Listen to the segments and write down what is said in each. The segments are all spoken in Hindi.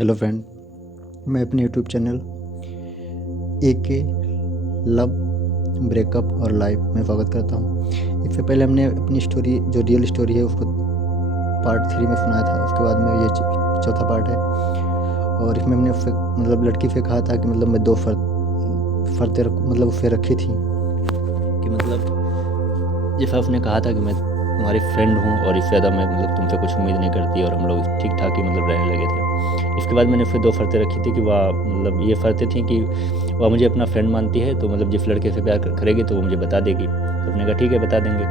हेलो फ्रेंड, मैं अपने YouTube channel AK love breakup और लाइफ में स्वागत करता हूँ। इससे पहले हमने अपनी स्टोरी जो रियल स्टोरी है उसको पार्ट 3 में सुनाया था। उसके बाद में ये चौथा पार्ट है और इसमें हमने लड़की से कहा था कि मैं 2 शर्तें उससे रखी थी कि जैसा उसने कहा था कि मैं तुम्हारी फ्रेंड हूँ और इससे ज़्यादा मैं तुमसे कुछ उम्मीद नहीं करती और हम लोग ठीक ठाक ही रहने लगे थे। इसके बाद मैंने फिर 2 शर्तें रखी थी कि वह ये शर्तें थी कि वह मुझे अपना फ्रेंड मानती है, तो जिस लड़के से प्यार करेगी तो वो मुझे बता देगी। तो उसने कहा ठीक है, बता देंगे।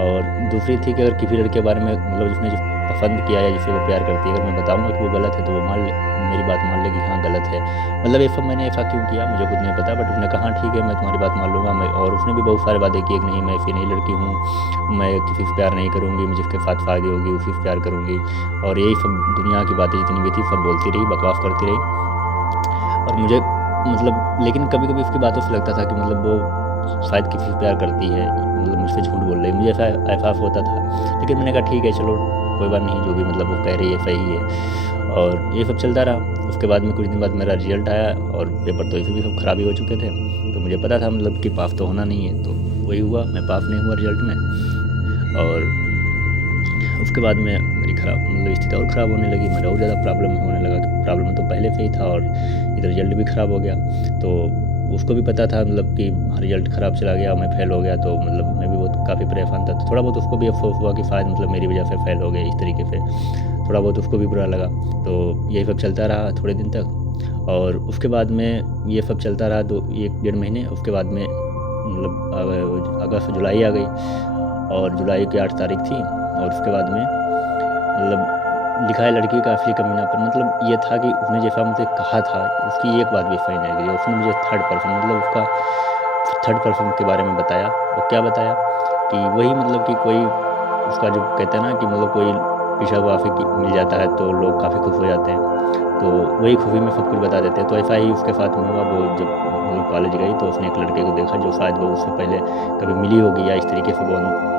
और दूसरी थी कि अगर किसी लड़के के बारे में जिसने जो पसंद किया है, जिसे वो प्यार करती है, अगर मैं बताऊँगा कि वो गलत है तो वो मेरी बात मान ले कि हाँ गलत है। ये सब मैंने ऐसा क्यों किया मुझे खुद नहीं पता, बट उसने कहा ठीक है मैं तुम्हारी बात मान लूँगा। और उसने भी बहुत सारे वादे किए कि नहीं, मैं ऐसी नहीं लड़की हूँ, मैं किसी से प्यार नहीं करूँगी, मुझे इसके साथ फ़ायदे होगी उसी से प्यार करूँगी। और यही सब दुनिया की बातें जितनी भी थी सब बोलती रही, बकवास करती रही। और मुझे लेकिन कभी कभी उसकी बातों से लगता था कि वो शायद किसी से प्यार करती है, मुझसे झूठ बोल रही है, मुझे ऐसा एहसास होता था। लेकिन मैंने कहा ठीक है चलो कोई बात नहीं, जो भी वो कह रही है सही है। और ये सब चलता रहा। उसके बाद में कुछ दिन बाद मेरा रिजल्ट आया और पेपर तो ऐसे भी सब खराब ही हो चुके थे, तो मुझे पता था कि पास तो होना नहीं है। तो वही हुआ, मैं पास नहीं हुआ रिजल्ट में। और उसके बाद में मेरी स्थिति और ख़राब होने लगी, मेरा और ज़्यादा प्रॉब्लम होने लगा। प्रॉब्लम तो पहले से ही था और इधर रिजल्ट भी ख़राब हो गया। तो उसको भी पता था कि रिजल्ट ख़राब चला गया, मैं फेल हो गया। तो मैं भी बहुत काफ़ी परेशान था। तो थोड़ा बहुत उसको भी अफसोस हुआ कि शायद मेरी वजह से फेल हो गया इस तरीके से। थोड़ा बहुत उसको भी बुरा लगा। तो यही सब चलता रहा थोड़े दिन तक। और उसके बाद में ये सब चलता रहा 1-1.5 महीने। उसके बाद में अगस्त जुलाई आ गई और जुलाई की 8 तारीख थी। और उसके बाद में लिखा है लड़की का असली कमीना पर। ये था कि उसने जैसा मुझे कहा था उसकी एक बात भी सही नहीं लगी। उसने मुझे थर्ड पर्सन उसका थर्ड पर्सन के बारे में बताया। और क्या बताया कि वही कि कोई उसका जो कहते हैं ना कि कोई पिछड़ा हुआ फिर मिल जाता है तो लोग काफ़ी खुश हो जाते हैं, तो वही खुशी में सब कुछ बता देते हैं। तो ऐसा ही उसके साथ में हुआ। वो जब कॉलेज गई तो उसने एक लड़के को देखा जो शायद वो उससे पहले कभी मिली होगी या इस तरीके से वो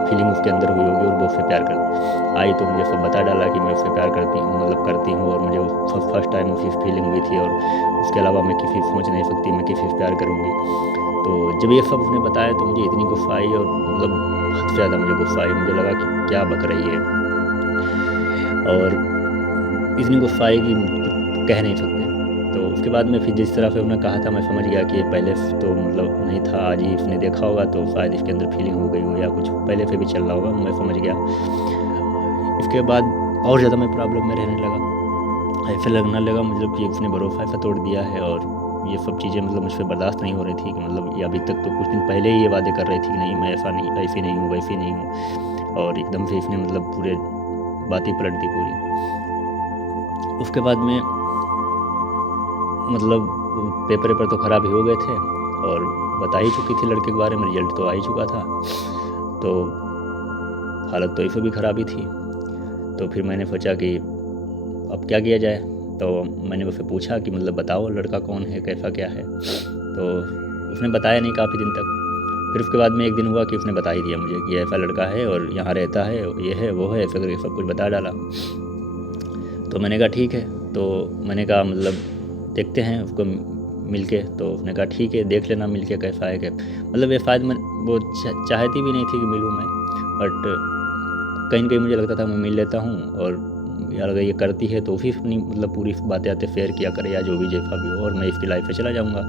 फीलिंग उसके अंदर हुई होगी और वो उससे प्यार कर आई। तो मुझे सब बता डाला कि मैं उससे प्यार करती हूँ करती हूँ। और मुझे फर्स्ट टाइम उसी फीलिंग हुई थी और उसके अलावा मैं किसी सोच नहीं सकती मैं किसी से प्यार करूँगी। तो जब ये सब उसने बताया तो मुझे इतनी गुस्सा आई और हद से ज़्यादा मुझे गुस्सा आई। मुझे लगा कि क्या बक रही है और इतनी गुस्सा आई कि कुछ कह नहीं सकते। तो उसके बाद में फिर जिस तरह से उन्होंने कहा था मैं समझ गया कि ये पहले तो नहीं था, आज ही इसने देखा होगा तो शायद इसके अंदर फीलिंग हो गई हो या कुछ पहले से भी चल रहा होगा, मैं समझ गया। इसके बाद और ज़्यादा मैं प्रॉब्लम में रहने लगा। ऐसे लगने लगा कि उसने भरोसा ऐसा तोड़ दिया है और ये सब चीज़ें मुझसे बर्दाश्त नहीं हो रही थी कि ये अभी तक तो कुछ दिन पहले ही ये वादे कर रही थी कि नहीं मैं ऐसा नहीं, ऐसी नहीं हूँ, वैसी नहीं हूँ। और एकदम से इसने पूरे बात ही पलट दी पूरी। उसके बाद में पेपर तो ख़राब ही हो गए थे और बता ही चुकी थी लड़के के बारे में, रिजल्ट तो आ ही चुका था। तो हालत तो ऐसे भी ख़राब ही थी। तो फिर मैंने सोचा कि अब क्या किया जाए। तो मैंने उससे पूछा कि बताओ लड़का कौन है, कैसा क्या है। तो उसने बताया नहीं काफ़ी दिन तक। फिर उसके बाद में एक दिन हुआ कि उसने बता ही दिया मुझे कि ऐसा लड़का है और यहाँ रहता है, ये है वो है, ऐसा करके सब कुछ बता डाला। तो मैंने कहा ठीक है। तो मैंने कहा देखते हैं उसको मिल के। तो उसने कहा ठीक है देख लेना मिल के कैसा है क्या। ये शायद मैं वो चाहती भी नहीं थी कि मिलूँ मैं, बट कहीं ना कहीं मुझे लगता था मैं मिल लेता हूँ और यार अगर ये करती है तो फिर अपनी पूरी बातें आते शेयर किया करे या जो भी जैसा भी हो, और मैं इसकी लाइफ में चला जाऊँगा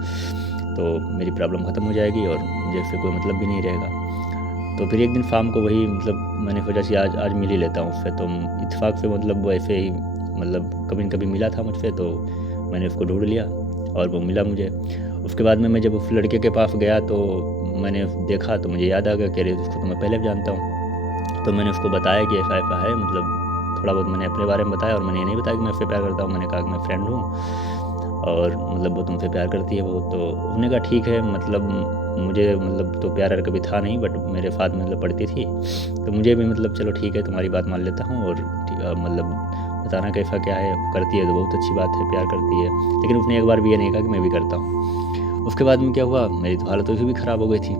तो मेरी प्रॉब्लम ख़त्म हो जाएगी और मुझे फिर कोई मतलब भी नहीं रहेगा। तो फिर एक दिन शाम को वही मैंने सोचा कि आज मिल ही लेता हूँ उससे। तो इत्तेफाक से वो ऐसे ही कभी न कभी मिला था मुझसे, तो मैंने उसको ढूंढ लिया और वो मिला मुझे। उसके बाद में मैं जब उस लड़के के पास गया तो मैंने देखा तो मुझे याद आ गया कि अरे उसको तो मैं पहले भी जानता हूँ। तो मैंने उसको बताया कि ऐसा ऐसा है, थोड़ा बहुत मैंने अपने बारे में बताया। और मैंने ये नहीं बताया कि मैं उससे प्यार करता हूँ, मैंने कहा कि मैं फ्रेंड हूँ और वो तुमसे प्यार करती है वो। तो उसने कहा ठीक है, मुझे तो प्यार कभी था नहीं, बट मेरे साथ पढ़ती थी तो मुझे भी चलो ठीक है तुम्हारी बात मान लेता हूँ। और बताना कैसा क्या है, करती है तो बहुत अच्छी बात है, प्यार करती है। लेकिन उसने एक बार भी ये नहीं कहा कि मैं भी करता हूँ। उसके बाद में क्या हुआ, मेरी तो हालत भी ख़राब हो गई थी।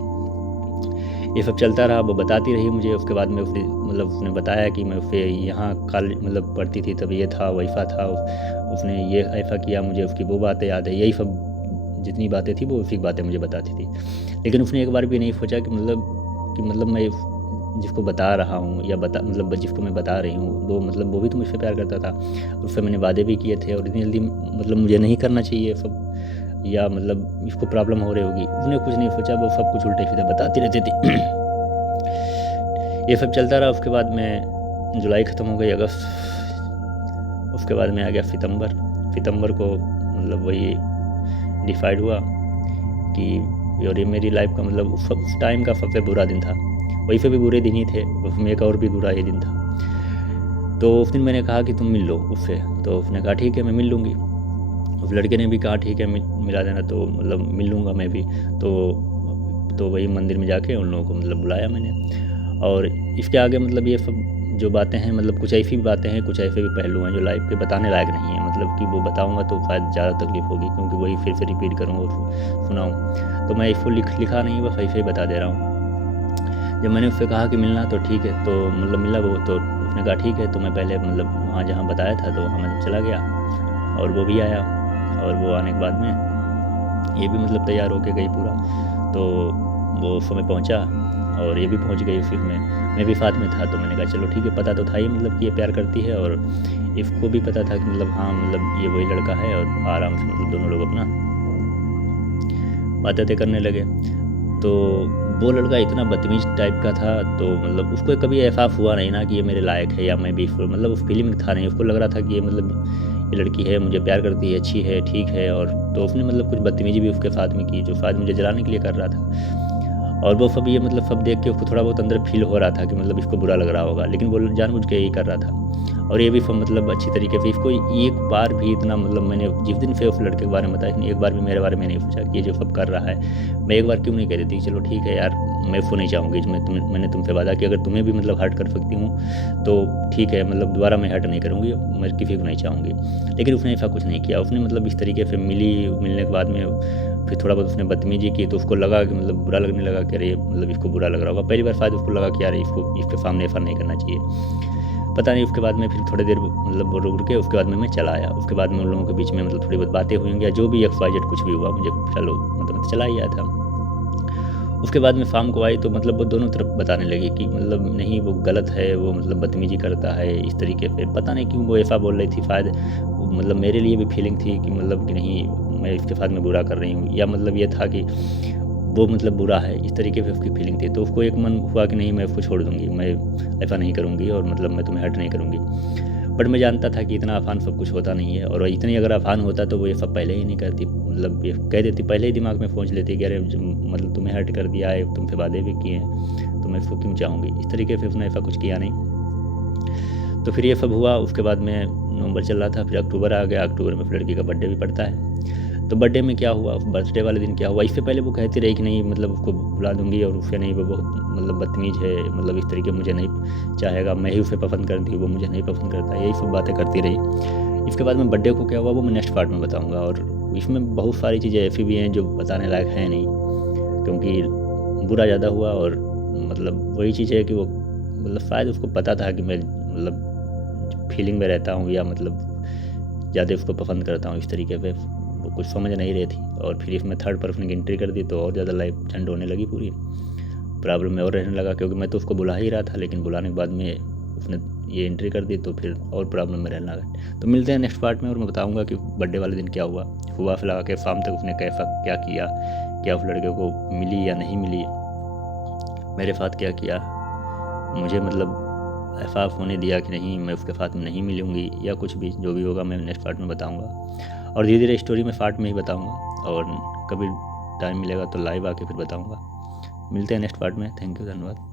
ये सब चलता रहा, वो बताती रही मुझे। उसके बाद में उसने बताया कि मैं फिर यहाँ कॉलेज पढ़ती थी, तब ये था, वैसा था, उसने ये ऐसा किया, मुझे उसकी वो बातें याद है। यही सब जितनी बातें थी वो उसी बातें मुझे बताती थी। लेकिन उसने एक बार भी नहीं सोचा कि मैं जिसको बता रहा हूँ या जिसको मैं बता रही हूँ वो भी तो मुझसे प्यार करता था। उससे मैंने वादे भी किए थे और इतनी जल्दी मुझे नहीं करना चाहिए सब, या इसको प्रॉब्लम हो रही होगी। उसने कुछ नहीं सोचा, वो सब कुछ उल्टे सीधे बताती रहती थी। ये सब चलता रहा। उसके बाद में जुलाई ख़त्म हो गई, अगस्त, उसके बाद में आ गया सितंबर को वही डिसाइड हुआ कि और ये मेरी लाइफ का उस टाइम का सबसे बुरा दिन था। वैसे भी बुरे दिन ही थे, उसमें एक और भी बुरा ये दिन था। तो उस दिन मैंने कहा कि तुम मिल लो उससे, तो उसने कहा ठीक है मैं मिल लूँगी। उस लड़के ने भी कहा ठीक है मिला देना, तो मिल लूँगा मैं भी। तो वही मंदिर में जाके उन लोगों को बुलाया मैंने। और इसके आगे ये सब जो बातें हैं, कुछ ऐसी भी बातें हैं, कुछ ऐसे भी पहलू हैं जो लाइफ के बताने लायक नहीं है। कि वो बताऊंगा तो शायद ज़्यादा तकलीफ होगी, क्योंकि वही फिर से रिपीट करूँगा और सुनाऊँ। तो मैं इसको लिखा नहीं, बस ऐसे ही बता दे रहा हूँ। जब मैंने उससे कहा कि मिलना, तो ठीक है, तो मिला वो, तो उसने कहा ठीक है। तो मैं पहले वहाँ जहाँ बताया था तो वहाँ मैं चला गया, और वो भी आया। और वो आने के बाद में ये भी तैयार होके गई पूरा। तो वो समय पहुँचा और ये भी पहुँच गई फिर मैं भी साथ में था। तो मैंने कहा चलो ठीक है, पता तो था ही कि ये प्यार करती है, और इसको भी पता था कि हाँ ये वही लड़का है। और आराम से दोनों लोग अपना बातें करने लगे। तो वो लड़का इतना बदतमीज टाइप का था, तो उसको कभी एहसास हुआ नहीं ना कि ये मेरे लायक है, या मैं भी उस फीलिंग था नहीं। उसको लग रहा था कि ये लड़की है, मुझे प्यार करती है, अच्छी है, ठीक है। और तो उसने कुछ बदतमीजी भी उसके साथ में की, जो शायद मुझे जलाने के लिए कर रहा था। और वो सब ये सब देख के उसको थोड़ा बहुत अंदर फील हो रहा था कि इसको बुरा लग रहा होगा, लेकिन वो जानबूझ के यही कर रहा था। और ये भी सब अच्छी तरीके से, इसको एक बार भी इतना मैंने जिस दिन से उस लड़के के बारे में बताया, एक बार भी मेरे बारे में नहीं पूछा कि ये जो सब कर रहा है। मैं एक बार क्यों नहीं कह देती चलो ठीक है यार, मैं इसको नहीं चाहूँगी। मैंने तुमसे वादा कि अगर तुम्हें भी हर्ट कर सकती हूँ तो ठीक है, दोबारा मैं हर्ट नहीं करूँगी, मैं किसी को नहीं चाहूँगी। लेकिन उसने ऐसा कुछ नहीं किया। उसने इस तरीके से मिलने के बाद में फिर थोड़ा बहुत उसने बदतमीजी की, तो उसको लगा कि बुरा लगने लगा कि अरे इसको बुरा लग रहा होगा। पहली बार शायद उसको लगा कि यार इसके सामने ऐसा नहीं करना चाहिए, पता नहीं। उसके बाद में फिर थोड़ी देर वो रुक के उसके बाद में मैं चला आया। उसके बाद में उन लोगों के बीच में थोड़ी बहुत बातें हुई होंगी, या जो भी XYZ कुछ भी हुआ, मुझे चलो चला ही आया था। उसके बाद में शाम को आई तो वो दोनों तरफ बताने लगी कि नहीं वो गलत है, वो बदतमीजी करता है इस तरीके से। पता नहीं क्यों वो ऐसा बोल रही थी, शायद मेरे लिए भी फीलिंग थी कि कि नहीं मैं इसके साथ में बुरा कर रही हूँ, या ये था कि वो बुरा है, इस तरीके से उसकी फीलिंग थी। तो उसको एक मन हुआ कि नहीं मैं उसको छोड़ दूँगी, मैं ऐसा नहीं करूँगी, और मैं तुम्हें हर्ट नहीं करूँगी। बट मैं जानता था कि इतना आसान सब कुछ होता नहीं है, और इतनी अगर आसान होता तो वो ये सब पहले ही नहीं करती। ये कह देती, पहले ही दिमाग में सोच लेती कि अरे तुम्हें हर्ट कर दिया है, तुमसे वादे भी किए हैं, तो मैं इसको क्यों चाहूँगी। इस तरीके से उसने ऐसा कुछ किया नहीं। तो फिर ये सब हुआ। उसके बाद में नवंबर चल रहा था, फिर अक्टूबर आ गया। अक्टूबर में लड़की का बर्थडे भी पड़ता है। तो बर्थडे में क्या हुआ, बर्थडे वाले दिन क्या हुआ, इससे पहले वो कहती रही कि नहीं उसको बुला दूंगी, और उससे नहीं वो बहुत बदतमीज है, इस तरीके मुझे नहीं चाहेगा, मैं ही उसे पसंद करती हूँ, वो मुझे नहीं पसंद करता, यही सब बातें करती रही। इसके बाद में बर्थडे को क्या हुआ वो मैं नेक्स्ट पार्ट में बताऊँगा। और इसमें बहुत सारी चीज़ें ऐसी भी हैं जो बताने लायक हैं नहीं, क्योंकि बुरा ज़्यादा हुआ। और वही चीज़ है कि वो शायद उसको पता था कि मैं फीलिंग में रहता हूँ, या ज़्यादा उसको पसंद करता हूँ, इस तरीके पे वो कुछ समझ नहीं रही थी। और फिर इसमें थर्ड पर्सन की एंट्री कर दी, तो और ज़्यादा लाइफ झंड होने लगी, पूरी प्रॉब्लम में और रहने लगा, क्योंकि मैं तो उसको बुला ही रहा था, लेकिन बुलाने के बाद में उसने ये एंट्री कर दी, तो फिर और प्रॉब्लम में रहने लगा। तो मिलते हैं नेक्स्ट पार्ट में, और मैं बताऊँगा कि बर्थडे वाले दिन क्या हुआ फिर लगा के शाम तक उसने कैसा क्या किया, क्या उस लड़के को मिली या नहीं मिली, मेरे साथ क्या किया, मुझे एहसास होने दिया कि नहीं मैं उसके साथ में नहीं मिलूँगी, या कुछ भी जो भी होगा मैं नेक्स्ट पार्ट में बताऊँगा। और धीरे धीरे स्टोरी में पार्ट में ही बताऊँगा, और कभी टाइम मिलेगा तो लाइव आके फिर बताऊँगा। मिलते हैं नेक्स्ट पार्ट में। थैंक यू, धन्यवाद।